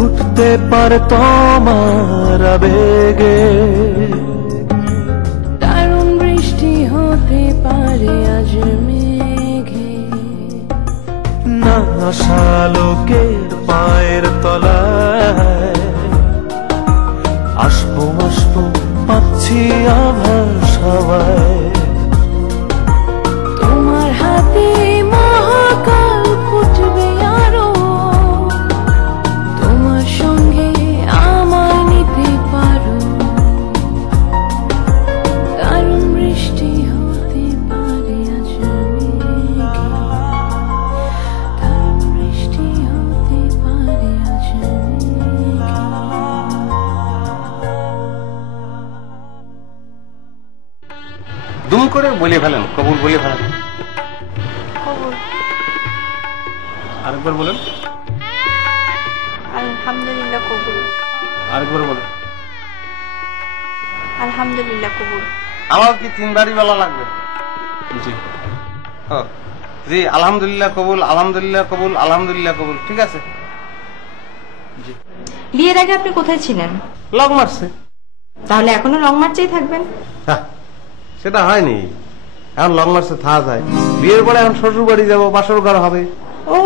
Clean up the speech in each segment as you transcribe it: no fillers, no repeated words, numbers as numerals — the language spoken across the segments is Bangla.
ফুটতে পারে তোমার আবেগে, দারুণ বৃষ্টি হতে পারে আজ মেঘে, না আশা লোকের পায়ের তলায় আসবো আসবো পাচ্ছি আভাস হাওয়ায়। তোমার হাতে মহাকাল ফুটবে আরো, তোমার সঙ্গে আমায় নিতে পারো, দারুণ বৃষ্টি হতে পারে আজ মেঘে, দারুণ বৃষ্টি হতে পারে আজ মেঘে। দুম করে বলে ফেলেন, কবুল বলে ফেলেন। কবুল। আরেকবার বলেন। আলহামদুলিল্লাহ কবুল। আরেকবার বলেন। আলহামদুলিল্লাহ কবুল। আমার কি তিনবারই বলা লাগবে? জি জি, আলহামদুলিল্লাহ কবুল, আলহামদুলিল্লাহ কবুল, আলহামদুলিল্লাহ কবুল। ঠিক আছে। জি। বিয়ের আগে আপনি কোথায় ছিলেন? লং মারছে। তাহলে এখনো লং মার্চেই থাকবেন? সেটা হয়নি, এখন লং মার্চে থাকা যায়। বিয়ের পরে এখন শ্বশুর বাড়ি যাবো, বাসর ঘর হবে। ও,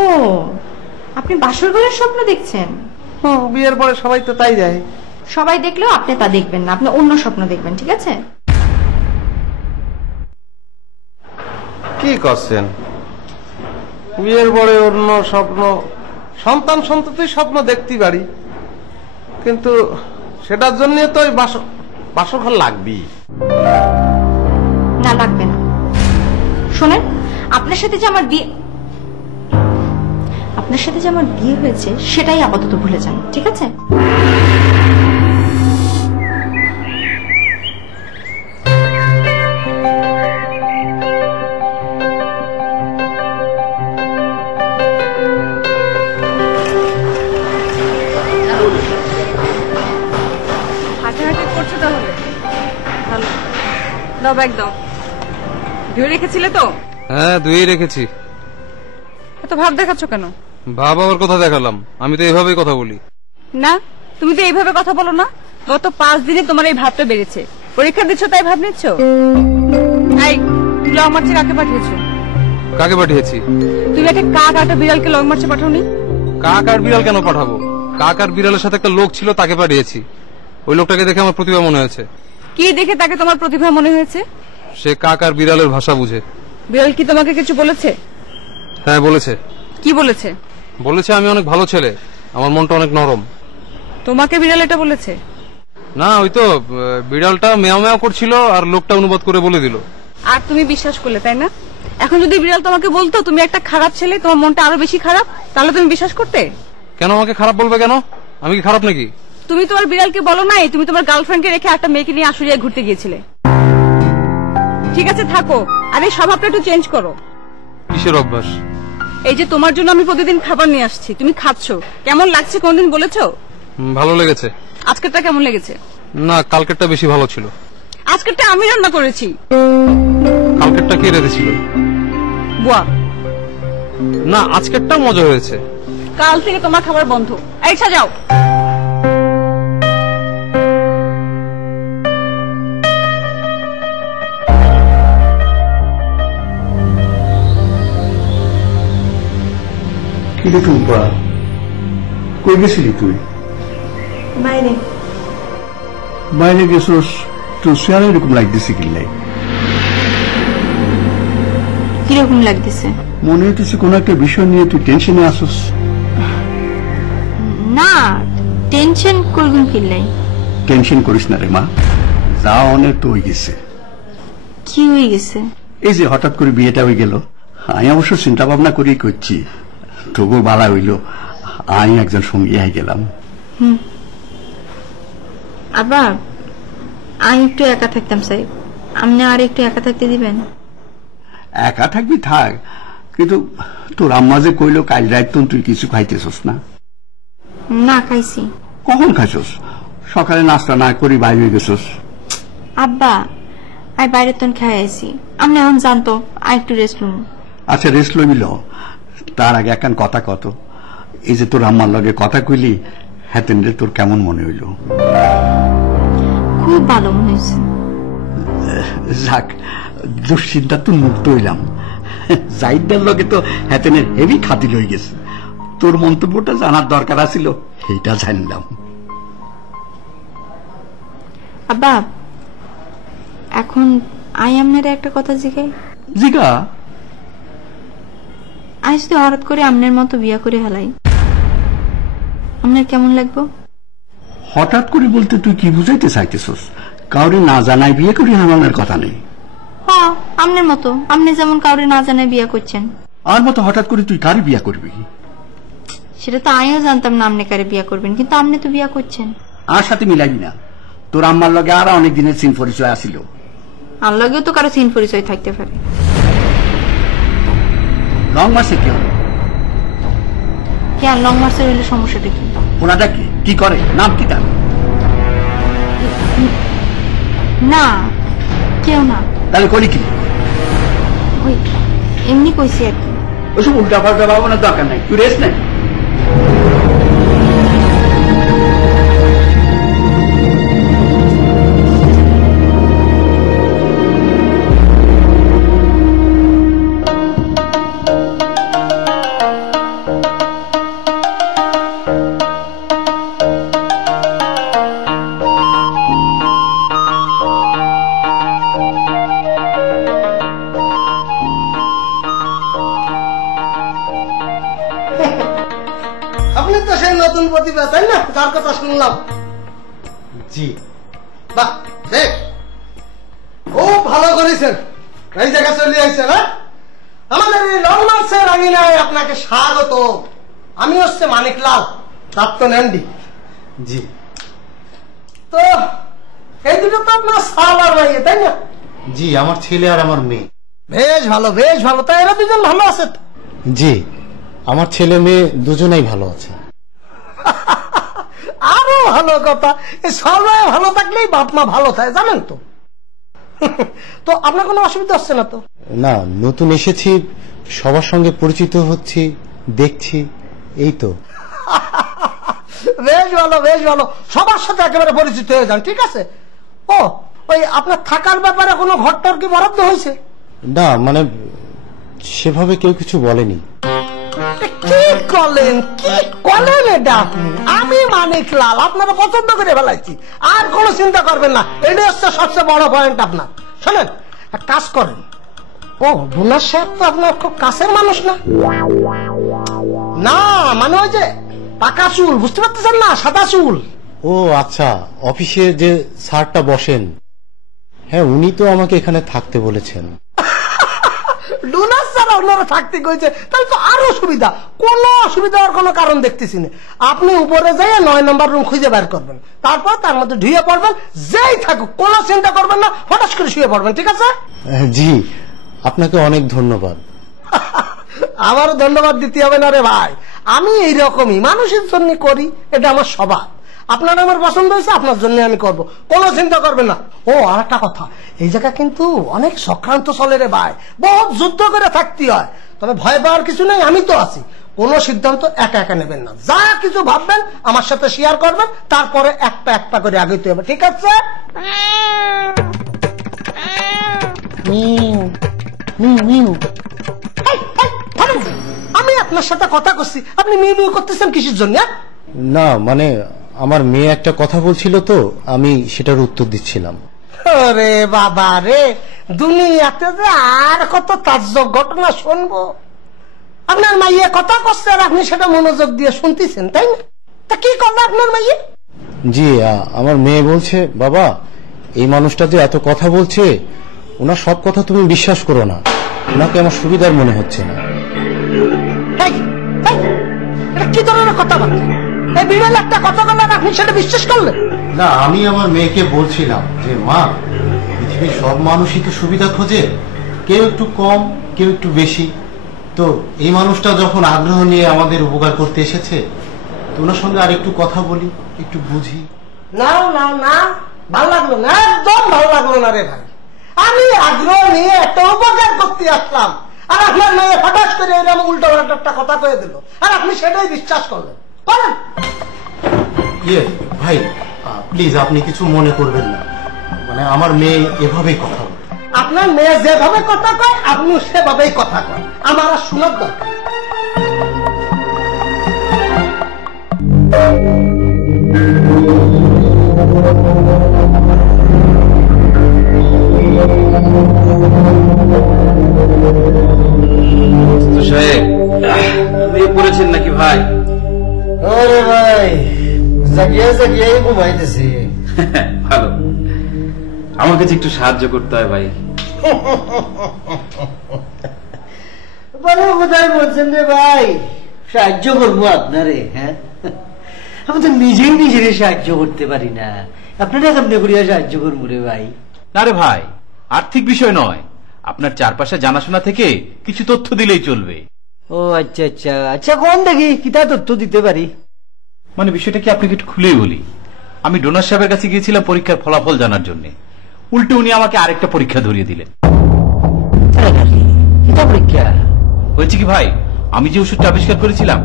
আপনি বাসর ঘরের স্বপ্ন দেখছেন? বিয়ের পরে সবাই তো তাই যায়। সবাই দেখলেও আপনি তা দেখবেন না, আপনি অন্য স্বপ্ন দেখবেন, ঠিক আছে? কি করছেন? বিয়ের পরে অন্য স্বপ্ন, সন্তান সন্ততির স্বপ্ন দেখতে পারি, কিন্তু সেটার জন্য তো ওই বাসর ঘর লাগবেই। না, লাগবে না। শোনেন, আপনার সাথে যে আমার বিয়ে হয়েছে সেটাই আপাতত ভুলে যান, ঠিক আছে? হাঁটাহাঁটি করছো তাহলে? ভালো, দাও ব্যাগ দাও। ধুয়ে রেখেছিলে তো? হ্যাঁ, ধুয়ে রেখেছি। এত ভাব দেখাচ্ছ কেন? ভাব আবার কথা দেখালাম? আমি তো এইভাবেই কথা বলি। না, তুমি তো এইভাবে কথা বলো না। গত 5 দিনে তোমার এই ভাবটা বেড়েছে। পরীক্ষা দিচ্ছ তাই ভাব নিচ্ছ? এই, লং মার্চে কাকে পাঠিয়েছো? কাকে পাঠিয়েছি? তুমি একটা কাক আর একটা বিড়ালকে লং মার্চে পাঠাওনি? কাক আর বিড়াল কেন পাঠাবো? কাক আর বিড়ালের সাথে একটা লোক ছিল, তাকে পাঠিয়েছি। ওই লোকটাকে দেখে আমার প্রতিভা মনে হয়েছে। কি দেখে তাকে তোমার প্রতিভা মনে হয়েছে? সে কাক আর বিড়ালের ভাষা বুঝে। বিড়াল কি তোমাকে কিছু বলেছে? হ্যাঁ, বলেছে। কি বলেছে? বলেছে আমি অনেক ভালো ছেলে, আমার মনটা অনেক নরম। তোমাকে বিড়াল এটা বলেছে? না, ওই তো বিড়ালটা মেয়াও মেয়াও করছিল আর লোকটা অনুবাদ করে বলে দিল। আর তুমি বিশ্বাস করলে, তাই না? এখন যদি বিড়াল তোমাকে বলতো তুমি একটা খারাপ ছেলে, তোমার মনটা আরো বেশি খারাপ, তাহলে তুমি বিশ্বাস করতে? কেন আমাকে খারাপ বলবে? কেন, আমি কি খারাপ নাকি? তুমি তোমার বিড়ালকে বলো নাই তুমি তোমার গার্লফ্রেন্ডকে রেখে একটা মেয়েকে নিয়ে আশুলিয়ায় ঘুরতে গিয়েছিলে। ঠিক আছে, থাকো, আর এই স্বভাবটা একটু চেঞ্জ করো। কিসের অভ্যাস? এই যে তোমার জন্য আমি প্রতিদিন খাবার নিয়ে আসছি, তুমি খাচ্ছ, কেমন লাগছে কোনদিন বলেছো? ভালো লেগেছে। আজকেরটা কেমন লেগেছে? না, কালকেরটা বেশি ভালো ছিল। আজকেরটা আমি রান্না করেছি। কালকেরটা কে রেঁধেছিল? বুয়া। না, আজকেরটাও মজা হয়েছে। কাল থেকে তোমার খাবার বন্ধ। এই সাজাও। কিরে টুম্পা, কই গেছিলি তুই? বাইরে। বাইরে গেছোস? তোর চেহারা এরকম লাগতেছে কিল্লাই? কিরকম লাগতেছে? মনে হইতেছে কোন একটা বিষয় নিয়ে তুই টেনশনে আসোস। না, টেনশন করবেন কিল্লাই? টেনশন করিস না রে মা, যা অনেক তো হয়ে গেছে। কি হয়ে গেছে? এই যে হঠাৎ করে বিয়েটা হয়ে গেল, আমি অবশ্য চিন্তা ভাবনা করেই করছি, তবু বালা হইল আমি একজন সঙ্গী হয়ে গেলাম। আবার আমি একটু একা থাকতাম চাই, আপনি আর একটু একা থাকতে দিবেন? একা থাকবি থাক, কিন্তু তোর আম্মা যে কইলো কাল রাত তুই কিছু খাইতেছস না? না, খাইছি। কখন খাইছস? সকালে নাস্তা না করি বাইরে গেছস? আব্বা, আমি বাইরে তখন খাই আইছি, আপনি এখন জানতো আর একটু রেস্ট লুম। আচ্ছা, রেস্ট লইবিল, তার আগে একখান কথা কত। এই যে তোর আম্মার লগে কথা কইলি, হাতেন রে তোর কেমন মনে হইল? খুব ভালো মনে হয়েছে। যাক, দুশ্চিন্তা তো মুক্ত হইলাম। জাহিদার লগে তো হাতেনের হেভি খাতির হয়ে গেছে। তোর মন্তব্যটা জানার দরকার আছিল, এইটা জানলাম। আব্বা, এখন আপনার একটা কথা জিগাই। জিগা। আজ তো হঠাৎ করে আপনার মতো বিয়া করে হেলাই, আপনার কেমন লাগবো? হঠাৎ করে বলতে তুই কি বুঝাইতে চাইতেছস? কাউরে না জানাই বিয়ে করে হারানোর কথা নেই। হ্যাঁ, আপনার মতো, আপনি যেমন কাউরে না জানাই বিয়া করছেন, আর মতো হঠাৎ করে তুই কারে বিয়া করবি? সেটা তো আমিও জানতাম না আপনি কারে বিয়া করবেন, কিন্তু আপনি তো বিয়া করছেন। আর সাথে মিলাবি না। তোর আম্মার লগে আর অনেক দিনের চিন পরিচয় আসিল। আর লগেও তো কারো চিন পরিচয় থাকতে পারে। লং মাসে কি হবে? কেন লং মার্চের হইলে সমস্যাটা কি? ওনাটা কি করে? নাম কি তার? না, কেউ না। তাহলে করি কি? ওই এমনি কইছি আর কি। ওসব উল্টা পাল্টা ভাবনার দরকার নাই, তুই রেস্ট নাই। আপনি তো সেই নতুন প্রতিভা, তাই না, যার কথা শুনলাম? জি। বাহ, বেশ, খুব ভালো করেছেন, এই জায়গা চলে আসছেন। হ্যাঁ, আমাদের এই লং মার্চের আঙিনায় আপনাকে স্বাগত। আমি হচ্ছে মানিক লাল, প্রাক্তন এমডি। জি। তো এই দুটো তো আপনার সাল আর ভাইয়ে, তাই না? জি, আমার ছেলে আর আমার মেয়ে। বেশ ভালো, বেশ ভালো। তা এরা দুজন ভালো আছে তো? জি, আমার ছেলে মেয়ে দুজনেই ভালো আছে। আরো ভালো কথা, এই সবাই ভালো থাকলেই বাপ মা ভালো থাকে, জানেন তো। তো আপনার কোনো অসুবিধা হচ্ছে না তো? না, নতুন এসেছি, সবার সঙ্গে পরিচিত হচ্ছি, দেখছি, এই তো। বেশ ভালো, বেশ ভালো। সবার সাথে একেবারে পরিচিত হয়ে যান, ঠিক আছে? ও, ওই আপনার থাকার ব্যাপারে কোনো ঘরটর কি বরাদ্দ হয়েছে? না, মানে সেভাবে কেউ কিছু বলেনি। কি করলেন, কি করলেন এটা আপনি? আমি মানিক লাল আপনারা পছন্দ করে ফেলাইছি, আর কোনো চিন্তা করবেন না। এটা হচ্ছে সবচেয়ে বড় পয়েন্ট আপনার। শোনেন, এক কাজ করেন। ও, ডোনার সাহেব তো আপনার খুব কাছের মানুষ না? না, মানে ওই যে পাকা চুল, বুঝতে পারতেছেন না, সাদা চুল। ও আচ্ছা, অফিসে যে স্যারটা বসেন, হ্যাঁ, উনি তো আমাকে এখানে থাকতে বলেছেন। ডোনার ছাড়া ওনারা থাকতে কইছে, তাহলে তো আরো সুবিধা। কোনো অসুবিধা হওয়ার কোনো কারণ দেখতেছি না। আপনি উপরে যাইয়া 9 নম্বর রুম খুঁজে বের করবেন, তারপর তার মধ্যে ঢুয়ে পড়বেন। যেই থাকুক কোনো চিন্তা করবেন না, হঠাৎ করে শুয়ে পড়বেন, ঠিক আছে? জি, আপনাকে অনেক ধন্যবাদ। আমারও ধন্যবাদ দিতে হবে না রে ভাই, আমি এইরকমই মানুষের জন্য করি, এটা আমার স্বভাব। আপনার আমার পছন্দ হয়েছে, আপনার জন্য আমি করব, কোনো চিন্তা করবেন না। ও, আর একটা কথা, এই জায়গা কিন্তু অনেক সক্রান্ত চলে রে ভাই, বহুত যুদ্ধ করে থাকতে হয়। তবে ভয় পাওয়ার কিছু নেই, আমি তো আছি। কোনো সিদ্ধান্ত একা একা নেবেন না, যা কিছু ভাববেন আমার সাথে শেয়ার করবেন, তারপরে একটা একটা করে আগাইতে হবে, ঠিক আছে? আমি আপনার সাথে কথা করছি, আপনি মিউ মিউ করতেছেন কিসের জন্য? না, মানে আমার মেয়ে একটা কথা বলছিল তো, আমি সেটার উত্তর দিচ্ছিলাম। আরে বাবা রে, দুনিয়াতে যে আর কত তাজ্জব ঘটনা শুনবো। আপনার মাইয়া কথা করছে আর আপনি সেটা মনোযোগ দিয়ে শুনতেছেন, তাই না? তা কি করবে আপনার মাইয়া? জি, আমার মেয়ে বলছে, বাবা, এই মানুষটা যে এত কথা বলছে, ওনার সব কথা তুমি বিশ্বাস করো না, ওনাকে আমার সুবিধার মনে হচ্ছে না। এটা কি ধরনের কথাবার্তা? এই বিড়াল একটা কথা বললেন, আপনি সেটা বিশ্বাস করলেন? না, আমি আমার মেয়েকে বলছিলাম যে মা, পৃথিবীর সব মানুষই তো সুবিধা খোঁজে, কেউ একটু কম, কেউ একটু বেশি। তো এই মানুষটা যখন আগ্রহ নিয়ে আমাদের উপকার করতে এসেছে, তো ওনার সঙ্গে আর একটু কথা বলি, একটু বুঝি। না না না, ভালো লাগলো না, একদম ভালো লাগলো না রে ভাই। আমি আগ্রহ নিয়ে একটা উপকার করতে আসলাম, আর আপনার মেয়ে হঠাৎ করে এরকম উল্টো পাল্টা একটা কথা কয়ে দিল, আর আপনি সেটাই বিশ্বাস করলেন। ইয়ে ভাই, প্লিজ আপনি কিছু মনে করবেন না, মানে আমার মেয়ে এভাবেই কথা বলে। আপনার মেয়ে যেভাবে কথা কয় আপনি সেভাবেই কথা কয়, আমার আর শোনার দরকার নেই। পড়েছেন নাকি ভাই? আরে ভাই, জাগিয়ে জাগিয়ে ঘুমাইতেছি। ভালো, আমার কাছে একটু সাহায্য করতে হয় ভাই। ভালো কোথায় বলছেন রে ভাই, সাহায্য করবো আপনারে? হ্যাঁ, আমি তো নিজেই নিজের সাহায্য করতে পারি না, আপনারা কেমনে করিয়া সাহায্য করবো রে ভাই? না রে ভাই, আর্থিক বিষয় নয়, আপনার চারপাশে জানাশোনা থেকে কিছু তথ্য দিলেই চলবে। ও আচ্ছা আচ্ছা আচ্ছা, কোন দেখি কিতা তথ্য দিতে পারি? মানে বিষয়টা কি আপনাকে একটু খুলেই বলি। আমি ডোনার সাহেবের কাছে গিয়েছিলাম পরীক্ষার ফলাফল জানার জন্য, উল্টে উনি আমাকে আরেকটা পরীক্ষা ধরিয়ে দিলেন। পরীক্ষা হয়েছে কি ভাই, আমি যে ওষুধটা আবিষ্কার করেছিলাম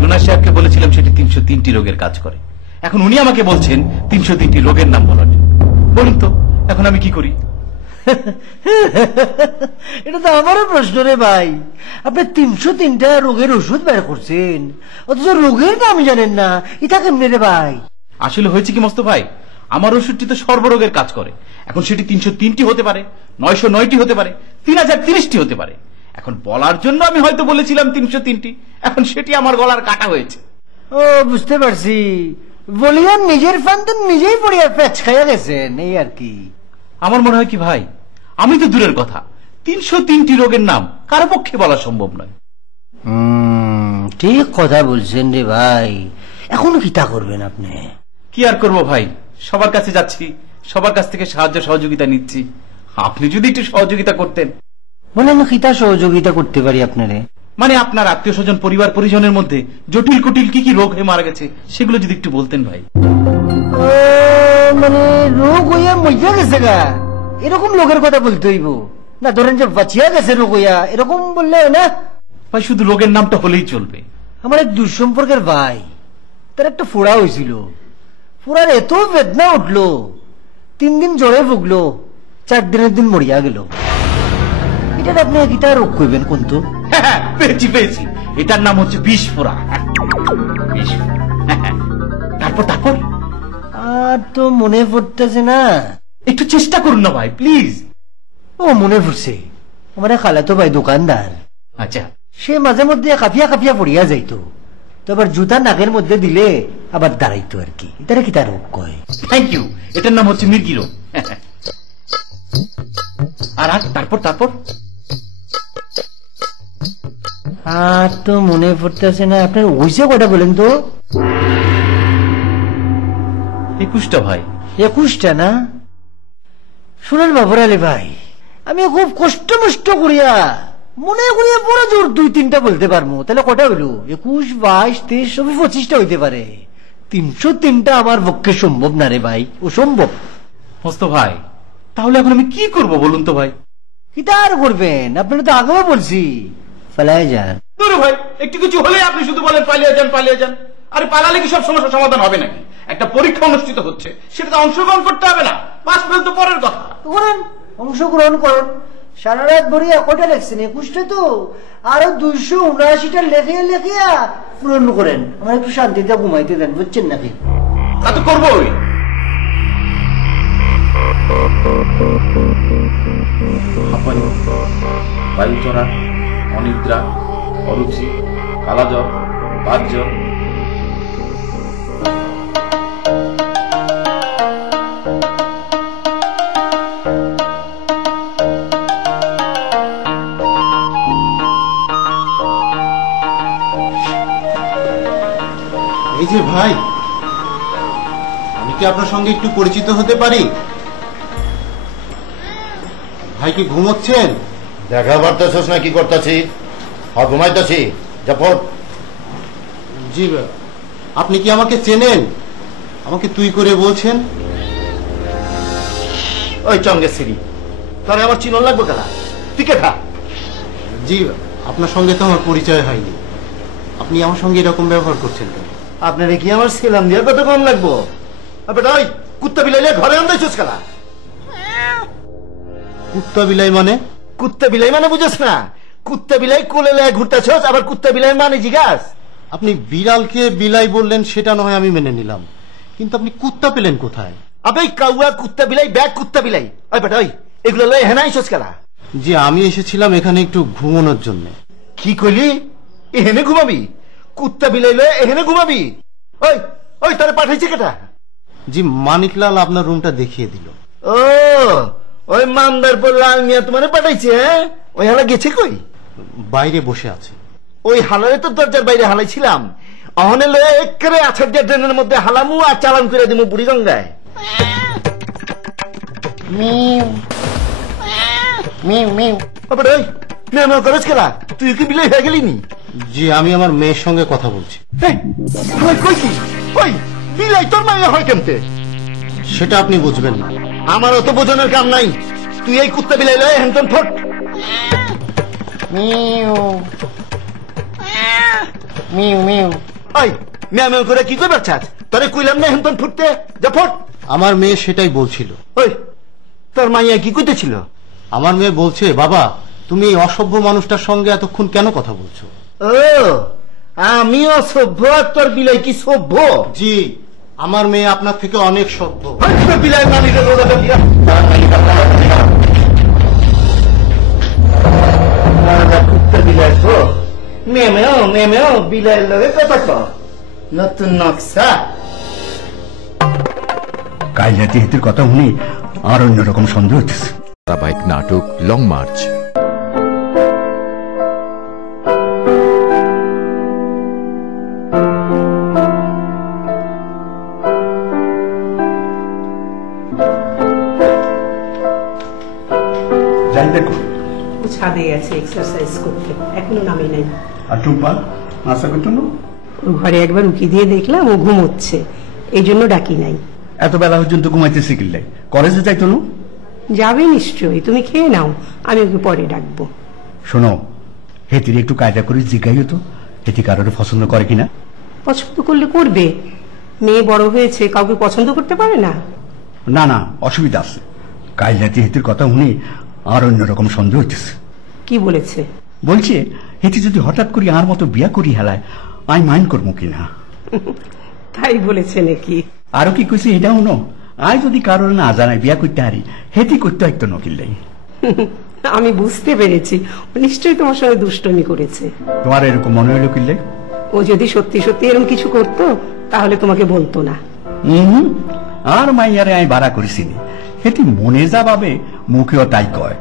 ডোনার সাহেবকে বলেছিলাম সেটি 303টি রোগের কাজ করে। এখন উনি আমাকে বলছেন 303টি রোগের নাম বলার জন্য। বলুন তো এখন আমি কি করি? এটা তো আমারও প্রশ্ন রে ভাই, আপনি 303টা রোগের ওষুধ বের করছেন অথচ রোগের নাম জানেন না, এটা কেমনে রে ভাই? আসলে হয়েছে কি মস্ত ভাই, আমার ওষুধটি তো সর্বরোগের কাজ করে। এখন সেটি 303টি হতে পারে, 909টি হতে পারে, 3030টি হতে পারে। এখন বলার জন্য আমি হয়তো বলেছিলাম 303টি, এখন সেটি আমার গলার কাটা হয়েছে। ও বুঝতে পারছি, বলিয়া নিজের ফান্দন নিজেই পড়িয়া পেঁচ খাইয়া গেছেন, এই আর কি। আমার মনে হয় কি ভাই, আমি তো দূরের কথা 303টি রোগের নাম কারো পক্ষে বলা সম্ভব নয়। ঠিক কথা বলছেন রে ভাই, এখন কিটা করবেন আপনি? কি আর করবো ভাই, সবার কাছে যাচ্ছি, সবার কাছ থেকে সাহায্য সহযোগিতা নিচ্ছি। আপনি যদি একটু সহযোগিতা করতেন। বলেন কিটা সহযোগিতা করতে পারি আপনারে? মানে আপনার আত্মীয় স্বজন পরিবার পরিজনের মধ্যে জটিল কুটিল কি কি রোগ হয়ে মারা গেছে সেগুলো যদি একটু বলতেন ভাই। মানে রোগ হইয়া মজা গেছে গা, এরকম লোকের কথা বলতে হইব না? ধরেন যে বাঁচিয়া গেছে রোগ হইয়া, এরকম বললে না ভাই, শুধু রোগের নামটা হলেই চলবে। আমার এক দুঃসম্পর্কের ভাই, তার একটা ফোড়া হয়েছিল, ফোড়ার এত বেদনা উঠলো, 3 দিন জ্বরে ভুগলো, 4 দিনের দিন মরিয়া গেল। এটা আপনি কিটা রোগ কইবেন কোন তো? পেয়েছি পেয়েছি, এটার নাম হচ্ছে বিষফোড়া। তারপর তারপর আর তো মনে পড়তেছে না, একটু চেষ্টা করুন না ভাই প্লিজ। ও মনে পড়ছে, আমার খালাতো ভাই দোকানদার। আচ্ছা, সে মাঝে মধ্যে কাঁপিয়া কাঁপিয়া পড়িয়া যাইতো, তো আবার জুতা নাকের মধ্যে দিলে আবার দাঁড়াইতো আর কি। এটারে কি তার রোগ কয়? থ্যাংক ইউ, এটার নাম হচ্ছে মির্গি রোগ। আর তারপর তারপর আর তো মনে পড়তেছে না। আপনার ওইসে কটা বলেন তো? 21টা ভাই। 21টা না? শুনেন বাবর আলী ভাই, আমি খুব কষ্ট মষ্ট করিয়া মনে করিয়া বড় জোর 2-3টা বলতে পারবো, তাহলে কটা হইলো? 21, 22, 23, সবই 25টা হইতে পারে। 303টা আমার পক্ষে সম্ভব না রে ভাই, অসম্ভব। মস্ত ভাই, তাহলে এখন আমি কি করব বলুন তো ভাই? কি তার করবেন? আপনারা তো আগেও বলছি পালিয়ে যান। ভাই একটু কিছু হলে আপনি শুধু বলেন পালিয়ে যান পালিয়ে যান। আরে পালালে কি সব সমস্যার সমাধান হবে নাকি? একটা পরীক্ষা অনুষ্ঠিত হচ্ছে, সেটাতে অংশগ্রহণ করতে হবে না? পাস ফেল তো পরের কথা। করেন, অংশগ্রহণ করেন। সারা রাত ভরিয়া কটা লেখছেন? 21টা তো, আরো 279টা লেখিয়া লেখিয়া পূরণ করেন। আমার একটু শান্তিতে ঘুমাইতে দেন, বুঝছেন নাকি? তা তো করবোই। বায়ুচনা, অনিদ্রা, অরুচি, কালাজ্বর, বাতজ্বর। এই যে ভাই, আমি কি আপনার সঙ্গে একটু পরিচিত হতে পারি? ভাই কি ঘুমোচ্ছেন? দেখা পারতেছস না কি করতেছি? ঘুমাইতেছি। জি, আপনি কি আমাকে চেনেন? আমাকে তুই করে বলছেন? ওই চঙ্গে সিরি, তাহলে আমার চিনন লাগবে কেনা? তুই কে খা? জি, আপনার সঙ্গে তো আমার পরিচয় হয়নি, আপনি আমার সঙ্গে এরকম ব্যবহার করছেন কেন? আপনারে কি আমার সেলাম দিয়া কত কম লাগবো? বেটা ওই কুত্তা বিলাইলে ঘরে আনতেছিস খেলা? কুত্তা বিলাই মানে? কুত্তা বিলাই মানে বুঝছ না? কুত্তা বিলাই কোলে লয়ে ঘুরতেছস, আবার কুত্তা বিলাই মানে জিগাস? আপনি বিড়ালকে বিলাই বললেন সেটা নয় আমি মেনে নিলাম, কিন্তু আপনি কুত্তা পেলেন কোথায়? আবে কাউয়া কুত্তা বিলাই, ব্যাগ কুত্তা বিলাই। ওই বেটা ওই এগুলো লয়ে হেনাইছস খেলা? যে আমি এসেছিলাম এখানে একটু ঘুমানোর জন্য। কি কইলি? এখানে ঘুমাবি? কুত্তা বিলাই লয়ে এখানে ঘুমাবি? ওই ওই তারে পাঠাইছে কেটা? জি মানিকলাল আপনার রুমটা দেখিয়ে দিল। ও ওই মামদার পর লাল মিয়া তোমারে পাঠাইছে? হ্যাঁ, ওই হালা গেছে কই? বাইরে বসে আছে। ওই হালারে তো দরজার বাইরে হালাইছিলাম, অহনে লয়ে একেবারে আছাড় দিয়ে ড্রেনের মধ্যে হালামু আর চালান করে দিমু বুড়ি গঙ্গায়। মিউ মিউ মিউ। ওই মেয়ে করছ খেলা? তুই কি বিলাই হয়ে গেলি নি? জি আমি আমার মেয়ের সঙ্গে কথা বলছি। কই কি? ওই বিলাই তোর মাইয়া হয় কেমতে? সেটা আপনি বুঝবেন না। আমারও তো বোঝানোর কাম নাই। তুই এই কুত্তা বিলাই লয়ে হেনতন ফট। মিউ মিউ মিউ। ওই মিয়া মিউ করে কি করবে চাচ? তোরে কইলাম না হেনতন ফুটতে, যা ফট। আমার মেয়ে সেটাই বলছিল। ওই তোর মাইয়া কি কইতেছিল? আমার মেয়ে বলছে, বাবা তুমি এই অসভ্য মানুষটার সঙ্গে এতক্ষণ কেন কথা বলছো? ও আমি অসভ্য আর তোর বিলাই কি সভ্য? জি আমার মেয়ে আপনার থেকে অনেক সভ্য। বিলাই মানিটা কুত্তা বিলাই মেমেও মেমেও বিলাই লগে কথা ক। নতুন নকশা। কাল রাতে হেতুর কথা শুনি আর অন্যরকম সন্দেহ হচ্ছে। ধারাবাহিক নাটক লং মার্চ। ছাদে গেছে এক্সারসাইজ করতে, এখনো নামে নাই। আর টুম্পা নাস্তা করতো না? ওর ঘরে একবার উকি দিয়ে দেখলাম ও ঘুমোচ্ছে, এই জন্য ডাকি নাই। এত বেলা পর্যন্ত ঘুমাইতেছে কিনলে কলেজে যাইতো না? যাবে নিশ্চয়ই, তুমি খেয়ে নাও, আমি ওকে পরে ডাকবো। শোনো, হেতির একটু কায়দা করে জিজ্ঞাই হতো হেতি কারোর পছন্দ করে কিনা। পছন্দ করলে করবে, মেয়ে বড় হয়েছে, কাউকে পছন্দ করতে পারে না? না না অসুবিধা আছে। কাল রাতে হেতির কথা শুনি আর অন্যরকম সন্দেহ হইতেছে। কি বলেছে? বলছে হেতি যদি হঠাৎ করে আর মতো বিয়া করি হেলায় আমি মাইন্ড করবো কিনা। তাই বলেছে নাকি? আরো কি কইছে এটা শুনো, আই যদি কারোর না জানাই বিয়া করতে হারি হেতি করতে হয়তো নকিল্লাই। আমি বুঝতে পেরেছি, নিশ্চয়ই তোমার সঙ্গে দুষ্টমি করেছে। তোমার এরকম মনে হইল কিল্লে? ও যদি সত্যি সত্যি এরকম কিছু করতো তাহলে তোমাকে বলতো না। আর মাইয়ারে আমি বাড়া করেছিনি, হেতি মনে যা ভাবে মুখেও তাই কয়।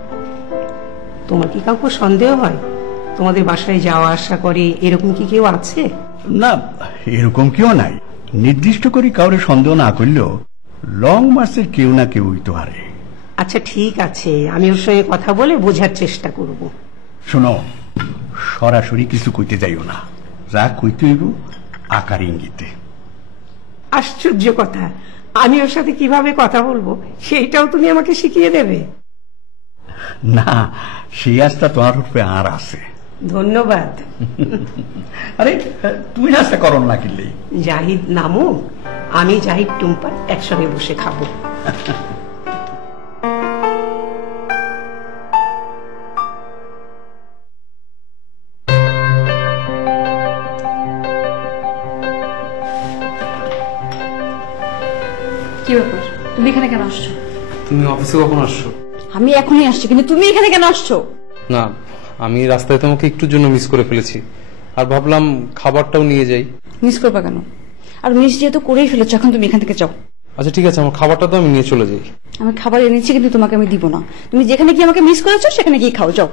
তোমার কি কাউকে সন্দেহ হয়? তোমাদের বাসায় যাওয়া আসা করে এরকম কি কেউ আছে? না এরকম কেউ নাই, নির্দিষ্ট করে কাউরে সন্দেহ না করলেও লং মার্চের কেউ না কেউ তো হারে। আচ্ছা ঠিক আছে, আমি ওর সঙ্গে কথা বলে বোঝার চেষ্টা করব। শোনো, সরাসরি কিছু কইতে যাইও না, যা কইতে হইব আকার ইঙ্গিতে। আশ্চর্য কথা, আমি ওর সাথে কিভাবে কথা বলবো সেইটাও তুমি আমাকে শিখিয়ে দেবে? না, সেই আস্থা তোমার উপরে আর আছে। ধন্যবাদ। আরে তুমি নাস্তা করো না কিনলেই। জাহিদ নামো, আমি জাহিদ টুম্পা একসঙ্গে বসে খাবো। কি ব্যাপার, তুমি এখানে কেন আসছো? তুমি অফিসে কখন আসছো? আমি এখনই আসছি, কিন্তু তুমি এখানে কেন আসছো? না, আমি রাস্তায় তোমাকে একটুর জন্য মিস করে ফেলেছি, আর ভাবলাম খাবারটাও নিয়ে যাই। মিস করবা কেন? আর মিস যেহেতু করেই ফেলেছো, এখন তুমি এখান থেকে যাও। আচ্ছা ঠিক আছে, আমার খাবারটা তো আমি নিয়ে চলে যাই। আমি খাবার এনেছি, কিন্তু তোমাকে আমি দিব না। তুমি যেখানে গিয়ে আমাকে মিস করেছো সেখানে গিয়ে খাও, যাও।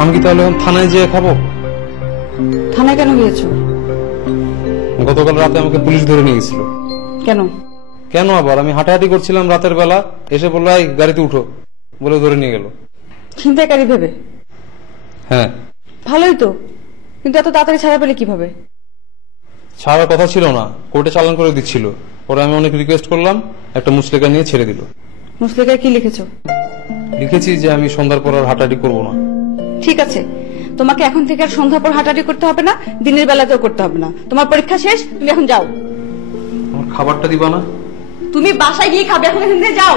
আমি কি তাহলে থানায় যেয়ে খাবো? থানায় কেন গিয়েছো? গতকাল রাতে আমাকে পুলিশ ধরে নিয়ে গেছিল। কেন? কেন আবার? আমি হাঁটাহাঁটি করছিলাম রাতের বেলা, এসে বললো এই গাড়িতে উঠো, বলে ধরে নিয়ে গেল। ছিনতাইকারী ভেবে? হ্যাঁ। ভালোই তো, কিন্তু এত তাড়াতাড়ি ছাড়া পেলে কিভাবে? ছাড়ার কথা ছিল না, কোর্টে চালান করে দিচ্ছিল। পরে আমি অনেক রিকোয়েস্ট করলাম, একটা মুচলেখা নিয়ে ছেড়ে দিল। মুচলেখায় কি লিখেছো? লিখেছি যে আমি সন্ধ্যার পর আর হাঁটাহাঁটি করবো না। ঠিক আছে, তোমাকে এখন থেকে আর সন্ধ্যা পর হাঁটাহাঁটি করতে হবে না, দিনের বেলাতেও করতে হবে না। তোমার পরীক্ষা শেষ, তুমি এখন যাও। আমার খাবারটা দিবা না? তুমি বাসায় গিয়ে খাবে, এখন এখান থেকে যাও।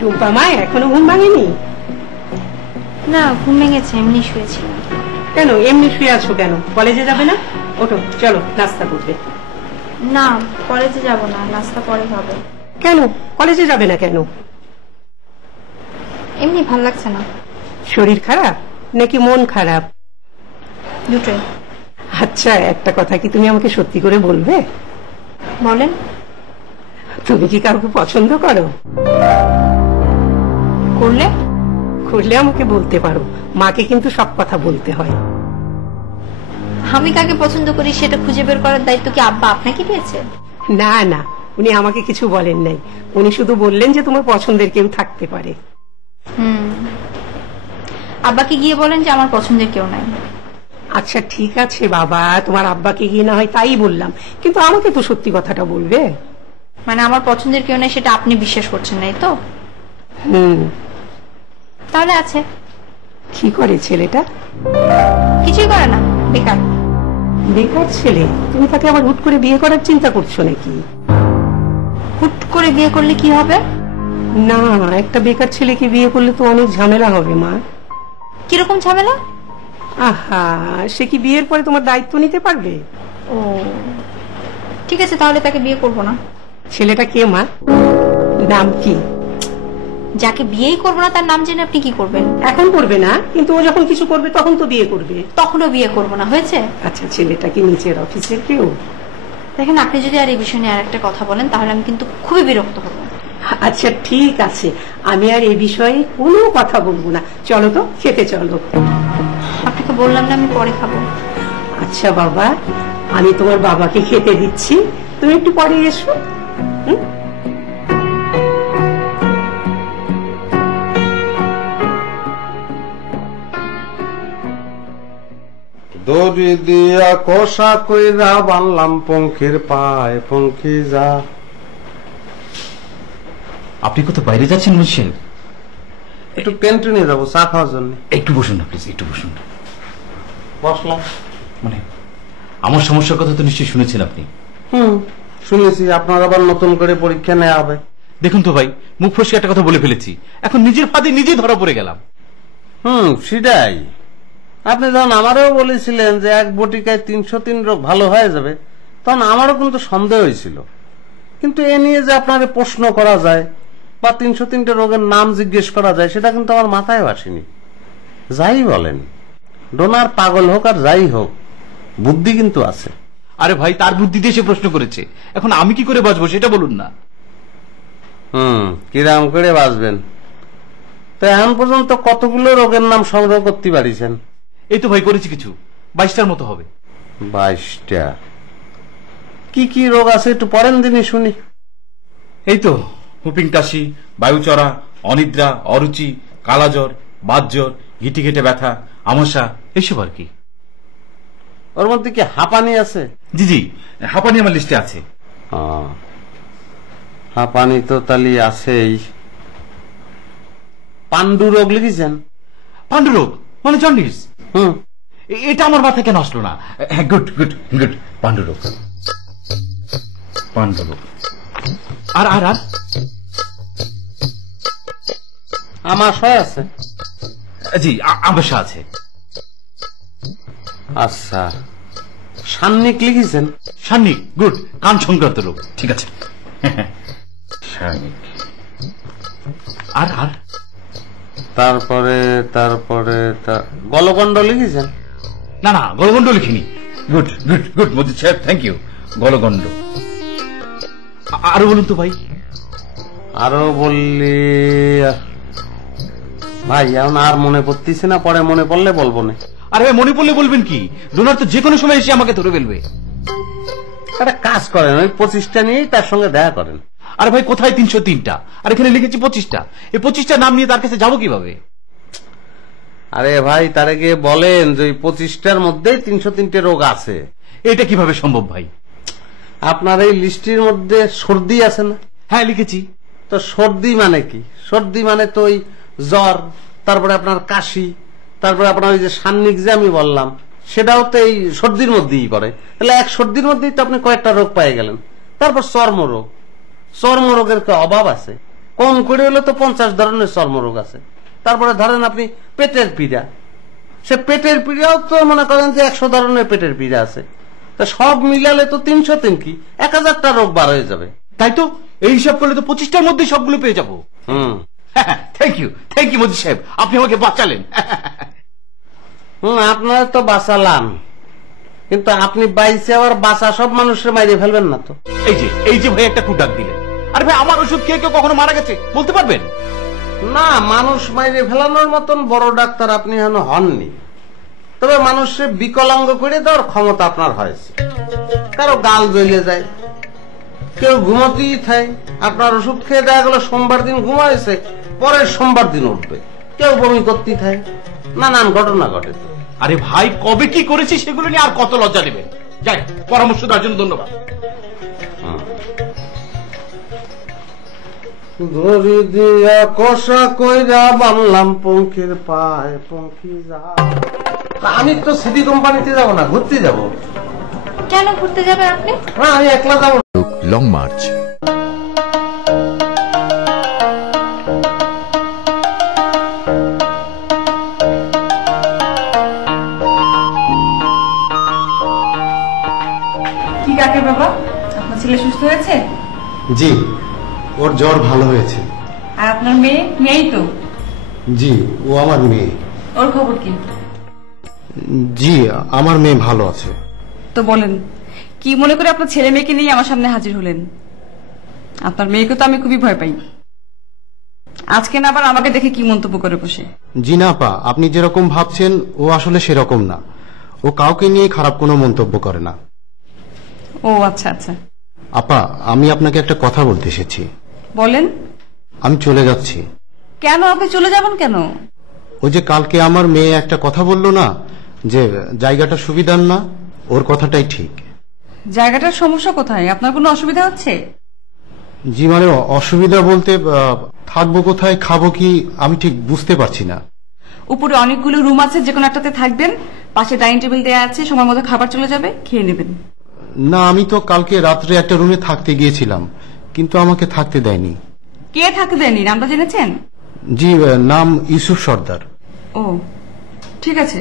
টুম্পা মা এখনো ঘুম ভাঙেনি? না, ঘুম ভেঙেছে, এমনি শুয়েছিলাম। কেন এমনি শুয়ে আছো কেন? কলেজে যাবে না? ওঠো, চলো নাস্তা করবে। না, কলেজে যাব না, নাস্তা পরে হবে। কেন কলেজে যাবে না কেন? এমনি ভাল লাগছে না। শরীর খারাপ নাকি মন খারাপ? দুটোই। আচ্ছা, একটা কথা কি তুমি আমাকে সত্যি করে বলবে? বলেন। তুমি কি কাউকে পছন্দ করো? করলে? করলে আমাকে বলতে পারো, মাকে কিন্তু সব কথা বলতে হয়। আমি কাকে পছন্দ করি সেটা খুঁজে বের করার দায়িত্ব কি আব্বা আপনাকে দিয়েছে? না না, উনি আমাকে কিছু বলেন নাই, উনি শুধু বললেন যে তোমার পছন্দের কেউ থাকতে পারে। আব্বাকে গিয়ে বলেন যে আমার পছন্দের কেউ নাই। আচ্ছা ঠিক আছে বাবা, তোমার আব্বাকে গিয়ে না হয় তাই বললাম, কিন্তু আমাকে তো সত্যি কথাটা বলবে। মানে আমার পছন্দের কেউ নাই সেটা আপনি বিশ্বাস করছেন নাই তো? তাহলে আছে। কি করে ছেলেটা? কিছুই করে না, বেকার। বেকার ছেলে? তুমি তাকে আবার হুট করে বিয়ে করার চিন্তা করছো নাকি? হুট করে বিয়ে করলে কি হবে? না, একটা বেকার ছেলেকে বিয়ে করলে তো অনেক ঝামেলা হবে মা। কিরকম ঝামেলা? আহা, সে কি বিয়ের পরে তোমার দায়িত্ব নিতে পারবে? ও ঠিক আছে, তাহলে তাকে বিয়ে করব না। ছেলেটা কে মা? নাম কি? যাকে বিয়েই করবো না তার নাম জেনে আপনি কি করবেন? এখন করবে না, কিন্তু ও যখন কিছু করবে তখন তো বিয়ে করবে। তখনও বিয়ে করবো না, হয়েছে? আচ্ছা, ছেলেটা কি নিচের অফিসের কেউ? দেখেন, আপনি যদি আর এই বিষয় নিয়ে আর একটা কথা বলেন তাহলে আমি কিন্তু খুবই বিরক্ত হব। আচ্ছা ঠিক আছে, আমি আর এই বিষয়ে কোনো কথা বলবো না। চলো তো, খেতে চলো। আপনাকে বললাম না আমি পরে খাবো। আচ্ছা বাবা, আমি তোমার বাবাকে খেতে দিচ্ছি, তুমি একটু পরে এসো। দড়ি দিয়া কষা কইরা বানলাম পঙ্খির পায়, পঙ্খি যা। আপনি কোথাও বাইরে যাচ্ছেন বলছেন? একটু ক্যান্টিনে যাবো চা খাওয়ার জন্য। একটু বসুন না প্লিজ, একটু বসুন। বসলাম। মানে আমার সমস্যার কথা তো নিশ্চয়ই শুনেছেন আপনি? শুনেছি, আপনার আবার নতুন করে পরীক্ষা নেওয়া হবে। দেখুন তো ভাই, মুখ ফসকে একটা কথা বলে ফেলেছি, এখন নিজের ফাঁদে নিজে ধরা পড়ে গেলাম। সেটাই। আপনি যখন আমারও বলেছিলেন যে এক বটিকায় 303 রোগ ভালো হয়ে যাবে, তখন আমারও কিন্তু সন্দেহ হয়েছিল। কিন্তু এ নিয়ে যে আপনার প্রশ্ন করা যায় বা 303টে রোগের নাম জিজ্ঞেস করা যায়, সেটা কিন্তু আমার মাথায় আসেনি। যাই বলেন, ডোনার পাগল হোক আর যাই হোক, বুদ্ধি কিন্তু আছে। আরে ভাই, তার বুদ্ধি দিয়ে সে প্রশ্ন করেছে, এখন আমি কি করে বাঁচবো সেটা বলুন না। কিরাম করে বাঁচবেন? তো এখন পর্যন্ত কতগুলো রোগের নাম সংগ্রহ করতে পারিছেন? এই তো ভাই করেছি কিছু, 22টার মতো হবে। 22টা? কি কি রোগ আছে একটু পরেন দিনই শুনি। এই তো হুপিং কাশি, বায়ুচড়া, অনিদ্রা, অরুচি, কালাজ্বর, বাতজ্বর, গিটিগেটে ব্যথা, আমাশা, এইসব আর কি। ওর মধ্যে কি হাঁপানি আছে? জি জি, হাঁপানি আমার লিস্টে আছে। হাঁপানি তো তাহলে আছেই। পান্ডু রোগ লিখেছেন? পান্ডু রোগ মানে জন্ডিস? এটা আমার মাথায় কেন আসলো না? গুড গুড গুড, পান্ডু রোগ, পান্ডু রোগ। আর আর আর আমাশয় আছে? জি, আমাশা আছে। আচ্ছা, সান্নিক লিখেছেন? সান্নিক, গুড, কান সংক্রান্ত রোগ, ঠিক আছে। সান্নিক। আর আর তারপরে তারপরে গলগণ্ড লিখেছেন? না না, গলগণ্ড লিখিনি। গুড গুড গুড মজিদ সাহেব, থ্যাংক ইউ। গলগণ্ড। আরো বলুন তো ভাই। আরো বললি ভাই, এখন আর মনে পড়তেছে না, পরে মনে পড়লে বলবো না। আরে ভাই, মনে পড়লে বলবেন কি? ডোনার তো যে কোনো সময় এসে আমাকে ধরে ফেলবে। একটা কাজ করেন, ওই 25টা নিয়েই তার সঙ্গে দেখা করেন। আরে ভাই, কোথায় 303টা? আর এখানে লিখেছি 25টা। এই 25টা নাম নিয়ে তার কাছে যাবো কিভাবে? আরে ভাই, তারে গিয়ে বলেন যে 25টার মধ্যে 303টে রোগ আছে। এটা কিভাবে সম্ভব ভাই? আপনার এই লিস্টের মধ্যে সর্দি আছে না? হ্যাঁ লিখেছি। তো সর্দি মানে কি? সর্দি মানে তো ওই জ্বর, তারপরে আপনার কাশি, তারপরে আপনার ওই যে সান্নিক যে আমি বললাম, সেটাও তো এই সর্দির মধ্যেই পড়ে। তাহলে এক সর্দির মধ্যেই তো আপনি কয়েকটা রোগ পেয়ে গেলেন। তারপর চর্মরোগ, চর্মরোগের কি অভাব আছে? কম করে হলে তো 50 ধরনের চর্মরোগ আছে। তারপরে ধরেন আপনি পেটের পীড়া, সে পেটের পীড়াও তো মনে করেন যে 100 ধরনের পেটের পীড়া আছে। তো সব মিলালে তো 303 কি 1000টা রোগ বার হয়ে যাবে। তাই তো, এই হিসাব করলে তো 25টার মধ্যে সবগুলো পেয়ে যাবো। থ্যাংক ইউ মোদি সাহেব, আপনি আমাকে বাঁচালেন। আপনারা তো বাঁচালাম, কিন্তু আপনি বাইসে আবার বাঁচা সব মানুষের মাইরে ফেলবেন না তো। এই যে ভাই একটা কুটাক দিলেন। আরে ভাই, আমার ওষুধ খেয়ে কেউ কখনো মারা গেছে বলতে পারবেন? না, মানুষ মাইরে ফেলানোর মতন বড় ডাক্তার আপনি এখনো হননি। তবে মানুষের বিকলাঙ্গ করে দেওয়ার ক্ষমতা আপনার হয়েছে। কারো গাল জ্বলে যায়, কেউ ঘুমাতেই থাকে। আপনার ওষুধ খেয়ে দেখা গেল সোমবার দিন ঘুমাইছে, পরের সোমবার দিন উঠবে। কেউ বমি করতেই থাকে, নানান ঘটনা ঘটে। আরে ভাই, কবে কি করেছি সেগুলো নিয়ে আর কত লজ্জা নেবেন? যাই, পরামর্শ দেওয়ার জন্য ধন্যবাদ। ধরি দিয়া কষা কইরা বানলাম পঙ্খির পায়, পঙ্খি যা। আমি তো সিটি কোম্পানিতে যাব না, ঘুরতে যাব। কেন ঘুরতে যাবে আপনি? হ্যাঁ, আমি একলা যাব। Long March. কি কাকে বাবা, আপনার ছেলে সুস্থ হয়েছে? জি, ওর জ্বর ভালো হয়েছে। আর আপনার মেয়েই তো? জি, ও আমার মেয়ে। ওর খবর কি? জি, আমার মেয়ে ভালো আছে। তো বলেন, কি মনে করে আপনার ছেলে মেয়েকে নিয়ে আমার সামনে হাজির হলেন? আপনার মেয়েকে তো আমি খুবই ভয় পাই। আজকে না আবার আমাকে দেখে কি মন্তব্য করে বসে। জি না আপা, আপনি যেরকম ভাবছেন ও আসলে সেরকম না। ও কাউকে নিয়ে খারাপ কোনো মন্তব্য করে না। ও আচ্ছা আচ্ছা। আপা, আমি আপনাকে একটা কথা বলতে এসেছি। বলেন। আমি চলে যাচ্ছি। কেন আপনি চলে যাবেন কেন? ওই যে কালকে আমার মেয়ে একটা কথা বললো না, যে জায়গাটা সুবিধার না, ওর কথাটাই ঠিক। জায়গাটার সমস্যা কোথায়? আপনার কোনো অসুবিধা হচ্ছে? জি মানে অসুবিধা বলতে থাকবো কোথায়, খাবো কি, আমি ঠিক বুঝতে পারছি না। উপরে অনেকগুলো রুম আছে, যে কোনো একটাতে থাকবেন। পাশে ডাইনিং টেবিল দেওয়া আছে, সময় মতো খাবার চলে যাবে, খেয়ে নেবেন। না, আমি তো কালকে রাত্রে একটা রুমে থাকতে গিয়েছিলাম, কিন্তু আমাকে থাকতে দেয়নি। কে থাকতে দেয়নি? নামটা জেনেছেন? জি, নাম ইউসুফ সর্দার। ও ঠিক আছে,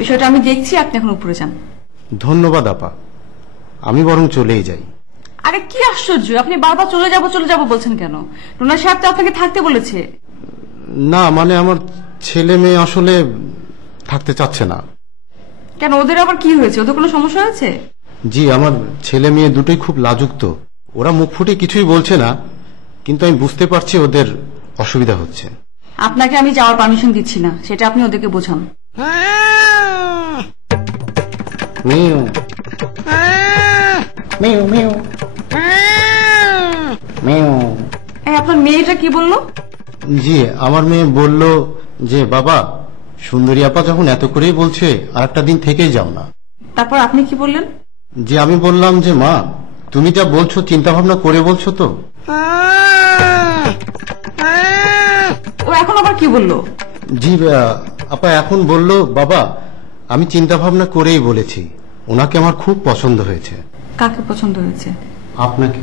বিষয়টা আমি দেখছি। আপনি এখন উপরে যান। ধন্যবাদ আপা, আমি বরং চলেই যাই। আরে কি আশ্চর্য, আপনি বারবার চলে যাব বলছেন কেন? রুনা সাহেব তো আপনাকে থাকতে বলেছে। না মানে আমার ছেলে মেয়ে আসলে থাকতে চাচ্ছে না। কেন, ওদের আবার কি হয়েছে? ওদের কোনো সমস্যা হয়েছে? জি, আমার ছেলে মেয়ে দুটোই খুব লাজুক, তো ওরা মুখ ফুটে কিছুই বলছে না, কিন্তু আমি বুঝতে পারছি ওদের অসুবিধা হচ্ছে। আপনাকে আমি যাওয়ার পারমিশন দিচ্ছি না, সেটা আপনি ওদেরকে বোঝান। মিউ মিউ মিউ মিউ। আপনার মেয়েটা কি বললো? জি, আমার মেয়ে বলল যে বাবা, সুন্দরী আপা যখন এত করেই বলছে আর একটা দিন থেকেই যাও না। তারপর আপনি কি বললেন? যে আমি বললাম যে মা, তুমি যা বলছো চিন্তা ভাবনা করে বলছো তো। ও এখন আবার কি বললো? জি আপা এখন বলল বাবা, আমি চিন্তা ভাবনা করেই বলেছি, ওনাকে আমার খুব পছন্দ হয়েছে। কাকে পছন্দ হয়েছে? আপনাকে।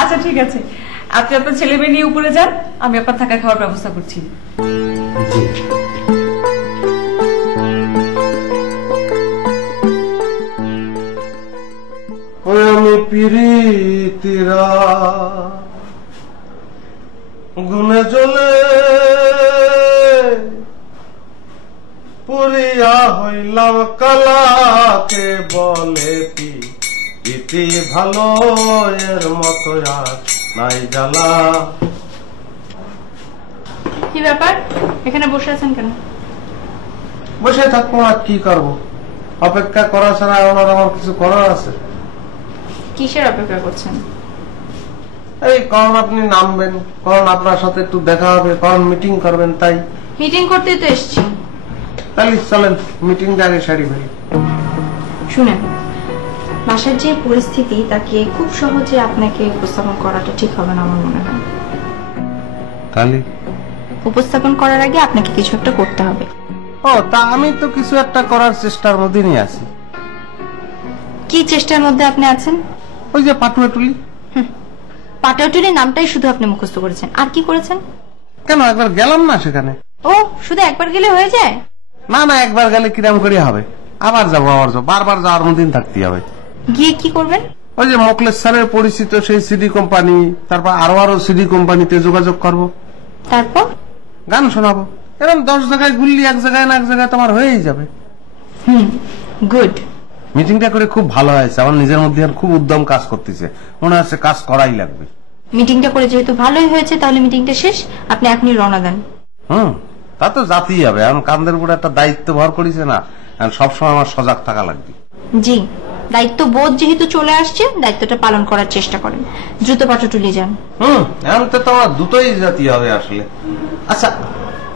আচ্ছা ঠিক আছে, আপনি আপনার ছেলে মেয়ে নিয়ে উপরে যান, আমি আপনার থাকার খাওয়ার ব্যবস্থা করছি। জি। আমি পিরিতিরা গুনে চলে পুরিয়া হইলাম কালাকে বলে ইতি ভালো এর মতো আর নাই জ্বালা। কি ব্যাপার, এখানে বসে আছেন কেন? বসে থাকবো আর কি করবো, অপেক্ষা করা ছাড়া আমার কিছু করার আছে? কিসের অপেক্ষা করছেন? এই কখন আপনি নামবেন, কখন আপনার সাথে একটু দেখা হবে, কখন মিটিং করবেন, তাই মিটিং করতে তো এসছি। তাহলে চলেন মিটিং আগে সারি ভাই। শুনেন, বাসার যে পরিস্থিতি তাকে খুব সহজে আপনাকে উপস্থাপন করাটা ঠিক হবে না আমার মনে হয়। তাহলে উপস্থাপন করার আগে আপনাকে কিছু একটা করতে হবে। ও তা আমি তো কিছু একটা করার চেষ্টার মধ্যে নিয়ে আছি। কি চেষ্টার মধ্যে আপনি আছেন? ওই যে পাটুয়াটুলি। পাটুয়াটুলি নামটাই শুধু আপনি মুখস্থ করেছেন, আর কি করেছেন? কেন, একবার গেলাম না সেখানে? ও শুধু একবার গেলে হয়ে যায়? না না, একবার গেলে কিরাম করে হবে, আবার যাবো, বারবার যাওয়ার মধ্যে থাকতে হবে। গিয়ে কি করবেন? ওই যে মোকলেশ স্যারের পরিচিত সেই সিডি কোম্পানি, তারপর আরো সিডি কোম্পানিতে যোগাযোগ করব, তারপর গান শোনাবো। এরকম 10 জায়গায় ঘুরলি এক জায়গায় না এক জায়গায় তোমার হয়েই যাবে। গুড। মিটিংটা করে খুব ভালো হয়েছে, আমার নিজের মধ্যে খুব উদ্যম কাজ করতেছে, মনে হচ্ছে কাজ করাই লাগবে। মিটিংটা করে যেহেতু ভালোই হয়েছে, তাহলে মিটিংটা শেষ, আপনি এখনই রওনা দেন। তা তো যাতেই হবে, এখন কান্দের উপরে একটা দায়িত্ব ভর করেছে না, সবসময় আমার সজাগ থাকা লাগবে। জি, দায়িত্ব বোধ যেহেতু চলে আসছে, দায়িত্বটা পালন করার চেষ্টা করেন। দ্রুত পাটুটুলি যান। এখন তো তোমার দুটোই জাতি হবে আসলে। আচ্ছা,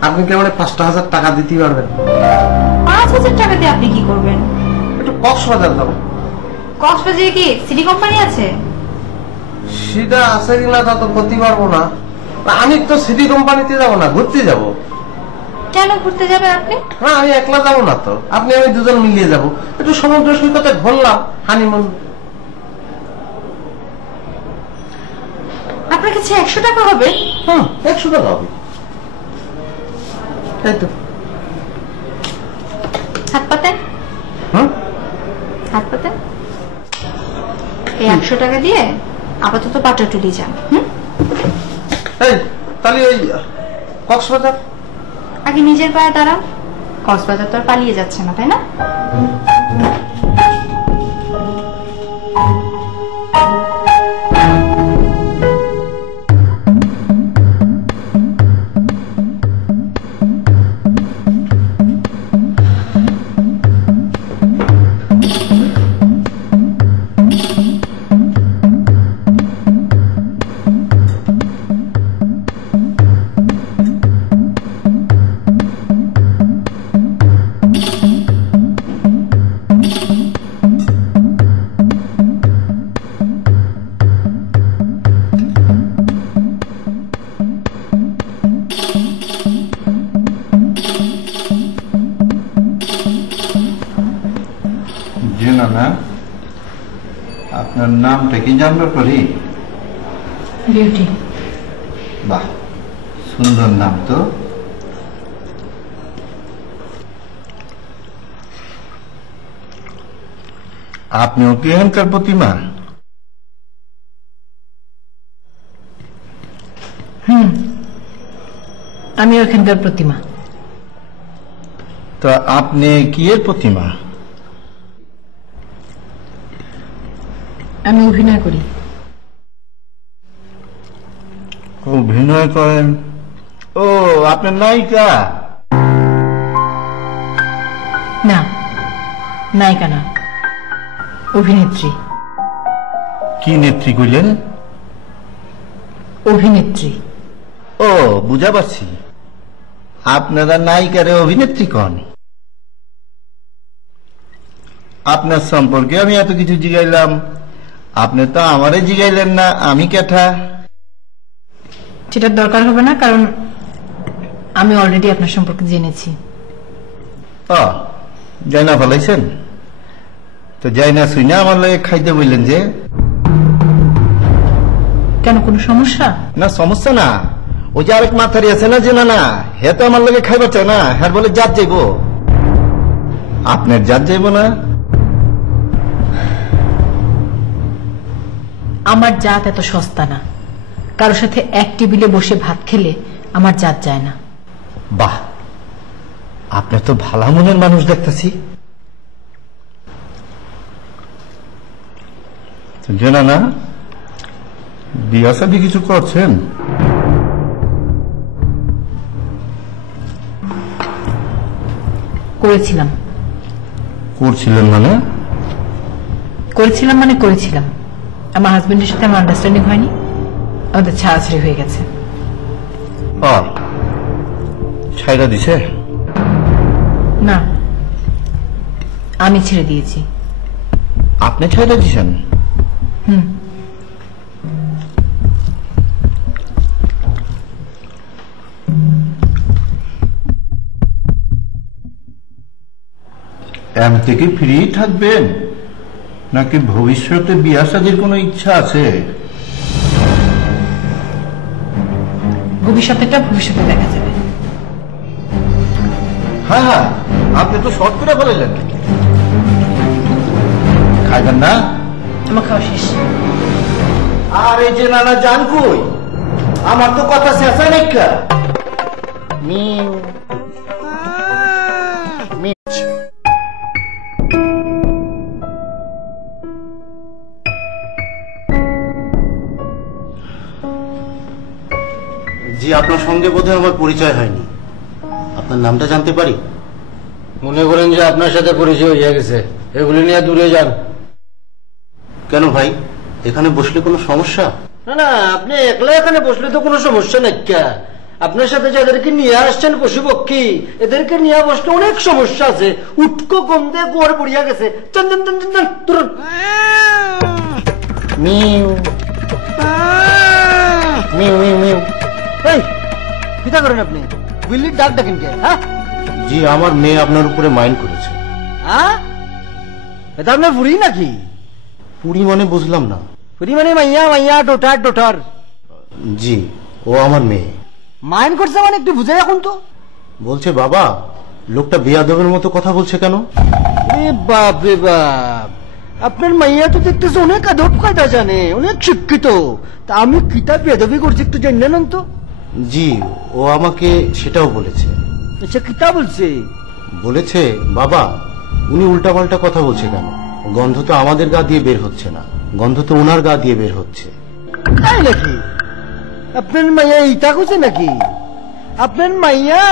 আপনি কি মানে 5,000 টাকা দিতে পারবেন? 5,000 টাকা দিয়ে আপনি কি করবেন? একটু কক্সবাজার যাবো। কক্সবাজারে কি সিটি কোম্পানি আছে? সেটা আছে কিনা তা তো বলতে পারবো না। আমি তো সিটি কোম্পানিতে যাবো না, ঘুরতে যাবো। কেন ঘুরতে যাবেন আপনি? না, আমি একলা যাবো না তো, আপনি আমি দুজন মিলিয়ে যাবো, একটু সমুদ্র সৈকতে ঘুরলাম, হানিমুন। আপনার কাছে 100 টাকা হবে? 100 টাকা হবে। তাই তো। হাত পাতেন। হাত পাতেন। এই 100 টাকা দিয়ে আপাতত পাটুটুলি যান। এই তাহলে ওই কক্সবাজার আগে নিজের পায়ে দাঁড়ান। কক্সবাজার তো আর পালিয়ে যাচ্ছে না, তাই না? আপনার নামটা কি জানতে পারি? বিউটি। বাহ, সুন্দর নাম তো। আপনিও কি এখানকার প্রতিমা? আমি ওখানকার প্রতিমা। তো আপনি কি এর প্রতিমা? আমি অভিনয় করি। অভিনয় করেন? ও, আপনার নায়িকা? না, নায়িকা না, অভিনেত্রী। কি নেত্রী কইলেন? অভিনেত্রী। ও, বুঝা পারছি, আপনারা নায়িকারে অভিনেত্রী কন। আপনার সম্পর্কে আমি এত কিছু জিগাইলাম, আপনি তো আমারে জিগাইলেন না, আমি কেঠা? সেটার দরকার হবে না, কারণ আমি অলরেডি আপনার সম্পর্কে জেনেছি। যাই না ফলাইছেন তো, যাই না শুই না আমার লাগে খাইতে বললেন যে। কেন, কোনো সমস্যা? না, সমস্যা না। ওই যে আরেক মাথারি আছে না, যে না হে তো আমার লাগে খাইবার চায় না, হ্যাঁ বলে জাত যাইব। আপনার জাত যাইব না? আমার জাত এত সস্তা না, কারোর সাথে এক টেবিলে বসে ভাত খেলে আমার জাত যায় না। বাহ, আপনার তো ভালো মনের মানুষ দেখতেছি। জানা না, বিয়া শাদী কিছু করছেন? করেছিলাম। করছিলেন মানে? করেছিলাম। আমার হাজবেন্ডের সাথে আমার আন্ডারস্ট্যান্ডিং হয়নি, ওদের ছাড়াছাড়ি হয়ে গেছে। ছাইরা দিছে? না, আমি ছেড়ে দিয়েছি। আপনি ছাইরা দিছেন? হুম। এম থেকে ফ্রি থাকবেন নাকি ভবিষ্যতে বিয়া শাদীর কোনো ইচ্ছা আছে? ভবিষ্যতেটা ভবিষ্যতে দেখা যাবে। হ্যাঁ হ্যাঁ, আপনি তো শর্ট করে বলেলেন। খাইবেন না? আমার খাওয়া শেষ। আর এই যে নানা জান কই, আমার তো কথা শেষা নাইকা। জি, আপনার সঙ্গে বোধহয় আমার পরিচয় হয়নি। আপনার নামটা জানতে পারি? মনে করেন যে আপনার সাথে পরিচয় হয়ে গেছে, এগুলি নিয়ে দূরে যান। কেন ভাই, এখানে বসলে কোনো সমস্যা? না না, আপনি একলা এখানে বসলে তো কোনো সমস্যা নাই। আপনার সাথে যাদেরকে নিয়ে আসছেন পশুপক্ষী, এদেরকে নিয়ে বসলে অনেক সমস্যা আছে। উটকো গন্ধে গোয়ার পড়িয়া গেছে। চন চন চন চন তুরুন। মিউ মিউ মিউ মিউ। এই কিটা করেন আপনি? বিল্লির ডাক ডাকেন কে? হ্যাঁ জি, আমার মেয়ে আপনার উপরে মাইন্ড করেছে। হ্যাঁ, এটা আপনার পুরি নাকি? পুরি মানে বুঝলাম না। পুরি মানে মাইয়া মাইয়া, ডোটার ডোটার। জি, ও আমার মেয়ে। মাইন্ড করছে মানে একটু বুঝে এখন তো। বলছে বাবা, লোকটা বেয়াদবের মতো কথা বলছে কেন? বাপ রে বাপ, আপনার মাইয়া তো দেখতেছে অনেক আদব কায়দা জানে, অনেক শিক্ষিত। তা আমি কিতাব বেয়াদবি করছি একটু জানেন তো? জি, ও আমাকে সেটাও বলেছে। আচ্ছা, কিতা বলছে? বলেছে বাবা, উনি উল্টাপাল্টা কথা বলছে কেন? গন্ধ তো আমাদের গা দিয়ে বের হচ্ছে না, গন্ধ তো ওনার গা দিয়ে বের হচ্ছে। তাই নাকি? আপনার মাইয়া ইটা খুঁজে নাকি? আপনার মাইয়া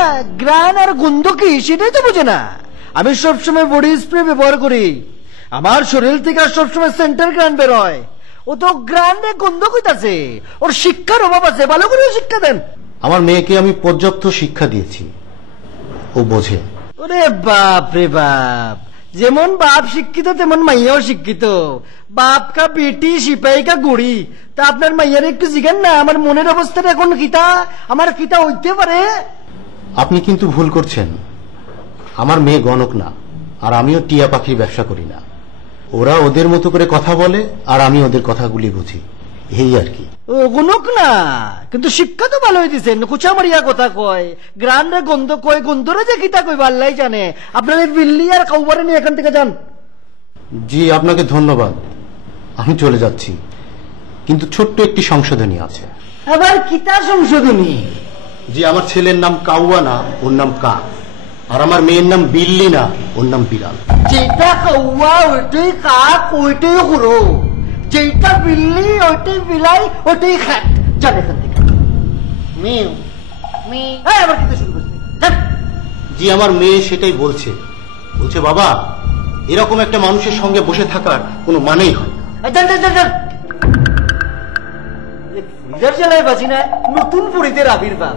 গ্রান আর গন্ধ কি সেটাই তো বোঝে না। আমি সবসময় বডি স্প্রে ব্যবহার করি, আমার শরীর থেকে সবসময় সেন্টার গ্রান বের হয়। ও তো গ্রান্ডে গন্ধ কইতাছে। ওর শিক্ষার অভাব আছে, ভালো করে শিক্ষা দেন। আমার মেয়েকে আমি পর্যাপ্ত শিক্ষা দিয়েছি, ও বোঝে। ওরে বাপ রে বাপ, যেমন বাপ শিক্ষিত তেমন মাইয়াও শিক্ষিত। বাপ কা বেটি সিপাহী কা গুড়ি। তা আপনার মাইয়ার একটু জিজ্ঞেন না আমার মনের অবস্থাটা এখন কিতা, আমার কিতা হইতে পারে। আপনি কিন্তু ভুল করছেন। আমার মেয়ে গণক না, আর আমিও টিয়া পাখির ব্যবসা করি না। ওরা ওদের মতো করে কথা বলে, আর আমি ওদের কথাগুলি বুঝি, এই আর কি। গণক না, কিন্তু শিক্ষা তো ভালো হইতেছে। কুচা মারিয়া কথা কয়, গ্রান্ডে গন্ধ কয়, গন্ধরে যে কিতা কই আল্লাহ জানে। আপনার বিল্লি আর কাউবারে নিয়ে এখান থেকে যান। জি, আপনাকে ধন্যবাদ, আমি চলে যাচ্ছি। কিন্তু ছোট্ট একটি সংশোধনী আছে। আবার কিতা সংশোধনী? জি, আমার ছেলের নাম কাউয়া না, ওর নাম কা। আর আমার মেয়ের নাম বিল্লি না, ওর নাম বিড়াল। যেটা কাউয়া ওইটাই কাক, ওইটাই করো। যেটা বিল্লি ওইটাই বিলাই, ওইটাই খাট। যান এখান থেকে। Mu mu. আবার কিতা শুরু করছে? জি, আমার মেয়ে সেটাই বলছে। বলছে বাবা, এরকম একটা মানুষের সঙ্গে বসে থাকার কোনো মানেই হয় না। বাজি না, নতুন পরিতের আবির্ভাব।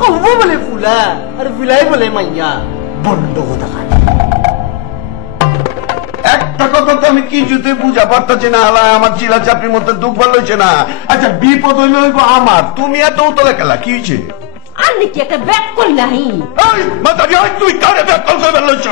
কৌবো বলে ফুলা আর বিলাই বলে মাইয়া। বন্ড কথা। একটা কথা তো আমি কিছুতে বুঝা পারতাছি না। আলা আমার চিলা চাপড়ির মধ্যে দুঃখ ভালো হয়েছে না। আচ্ছা, বিপদ হইলে হইব আমার, তুমি এত উতলা খেলা কি হয়েছে? আমি কি একটা ব্যাক করি নাই? তুই কারে ব্যাকল করে ফেলছ?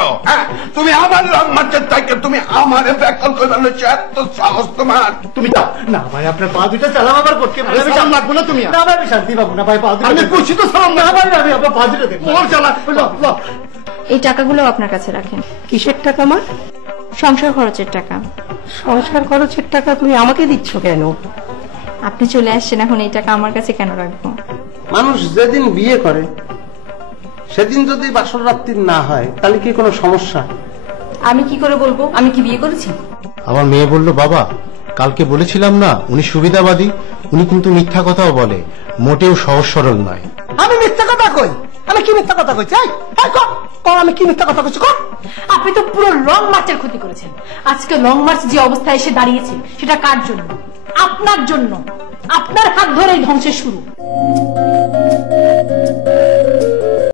তুমি আমার লং মার্চের থেকে তুমি আমারে ব্যাকল করে ফেলছ? এত সাহস তোমার? তুমি যাও না ভাই, আপনার পা দুইটা চালাম আমার পক্ষে। আমি সালাম লাগবো না তুমি? না ভাই, আমি শান্তি পাবো না ভাই। পা দুইটা আমি খুশি তো সালাম না ভাই, আমি আপনার পা দুইটা দেখবো। এই টাকাগুলো আপনার কাছে রাখেন। কিসের টাকা মা? সংসার খরচের টাকা। সংসার খরচের টাকা তুমি আমাকে দিচ্ছ কেন? আপনি চলে আসছেন, এখন এই টাকা আমার কাছে কেন রাখবো? মানুষ যেদিন বিয়ে করে সেদিন যদি বাসর রাত্রি না হয় তাহলে কি কোনো সমস্যা? আমি কি করে বলবো আমি কি বিয়ে করেছি? আমার মেয়ে বলল বাবা, কালকে বলেছিলাম না উনি সুবিধাবাদী, উনি কিন্তু মিথ্যা কথাও বলে, মোটেও সহজ সরল নয়। আমি মিথ্যা কথা কই? আমি কি মিথ্যা কথা কইছি? আমি কি মিথ্যা কথা কইছি? আপনি তো পুরো লং মার্চের ক্ষতি করেছেন। আজকে লং মার্চ যে অবস্থায় এসে দাঁড়িয়েছে সেটা কার জন্য? আপনার জন্য। আপনার হাত ধরেই ধ্বংসের শুরু।